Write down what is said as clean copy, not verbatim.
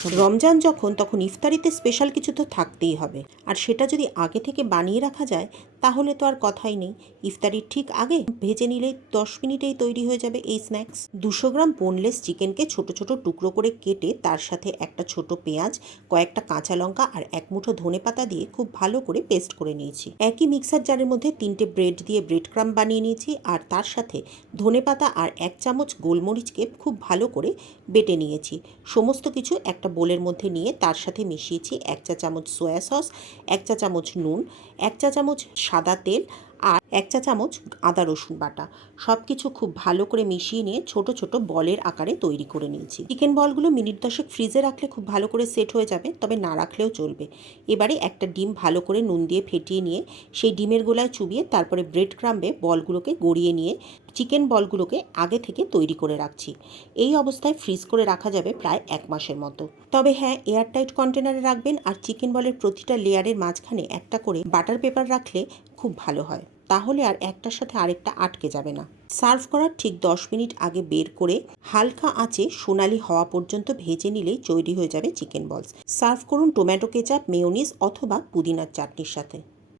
রমজান যখন, তখন ইফতারিতে স্পেশাল কিছু তো থাকতেই হবে, আর সেটা যদি আগে থেকে বানিয়ে রাখা যায় তাহলে তো আর কথাই নেই। ইফতারির ঠিক আগে ভেজে নিলেই 10 মিনিটেই তৈরি হয়ে যাবে এই স্ন্যাক্স। 200 গ্রাম বোনলেস চিকেনকে ছোট ছোট টুকরো করে কেটে তার সাথে একটা ছোট পেঁয়াজ, কয়েকটা কাঁচা লঙ্কা আর এক মুঠো ধনেপাতা দিয়ে খুব ভালো করে পেস্ট করে নিয়েছি। একই মিক্সার জারের মধ্যে 3টে ব্রেড দিয়ে ব্রেড ক্রাম বানিয়ে নিয়েছি, আর তার সাথে ধনেপাতা আর 1 চামচ গোলমরিচকে খুব ভালো করে বেটে নিয়েছি। সমস্ত কিছু একটা বোলের মধ্যে নিয়ে তার সাথে মিশিয়েছি 1 চা চামচ সয়া সস, 1 চা চামচ নুন, 1 চা চামচ সাদা তেল আর 1 চা চামচ আদা রসুন বাটা। সব কিছু খুব ভালো করে মিশিয়ে নিয়ে ছোট ছোট বলের আকারে তৈরি করে নিয়েছি। চিকেন বলগুলো মিনিট 10 ফ্রিজে রাখলে খুব ভালো করে সেট হয়ে যাবে, তবে না রাখলেও চলবে। এবারে একটা ডিম ভালো করে নুন দিয়ে ফেটিয়ে নিয়ে সেই ডিমের গোলায় চুবিয়ে তারপরে ব্রেড ক্রাম্বে বলগুলোকে গড়িয়ে নিয়ে চিকেন বলগুলোকে আগে থেকে তৈরি করে রাখছি। এই অবস্থায় ফ্রিজ করে রাখা যাবে প্রায় 1 মাসের মতো। তবে হ্যাঁ, এয়ারটাইট কন্টেনারে রাখবেন, আর চিকেন বলের প্রতিটা লেয়ারের মাঝখানে একটা করে বাটার পেপার রাখলে খুব ভালো হয়, তাহলে আর একটার সাথে আরেকটা আটকে যাবে না। সার্ভ করার ঠিক 10 মিনিট আগে বের করে হালকা আঁচে সোনালি হওয়া পর্যন্ত ভেজে নিলেই তৈরি হয়ে যাবে চিকেন বলস। সার্ভ করুন টমেটো কেচাপ, মেয়োনিজ অথবা পুদিনার চাটনির সাথে।